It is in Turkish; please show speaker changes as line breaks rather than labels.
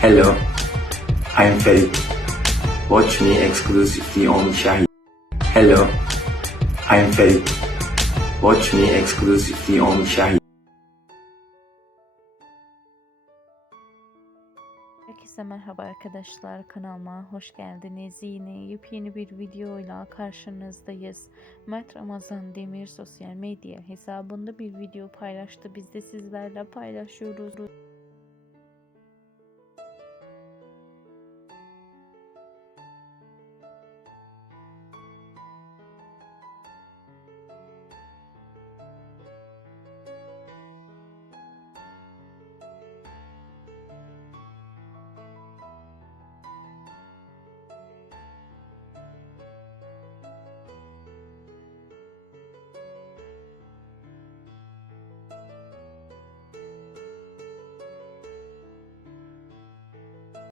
Hello, I'm Ferit. Watch me exclusively on Shahid. Hello, I'm Ferit. Watch me exclusively on Shahid.
Herkese merhaba arkadaşlar kanalıma hoş geldiniz. Yine yepyeni bir videoyla karşınızdayız. Mert Ramazan Demir sosyal medya hesabında bir video paylaştı. Biz de sizlerle paylaşıyoruz.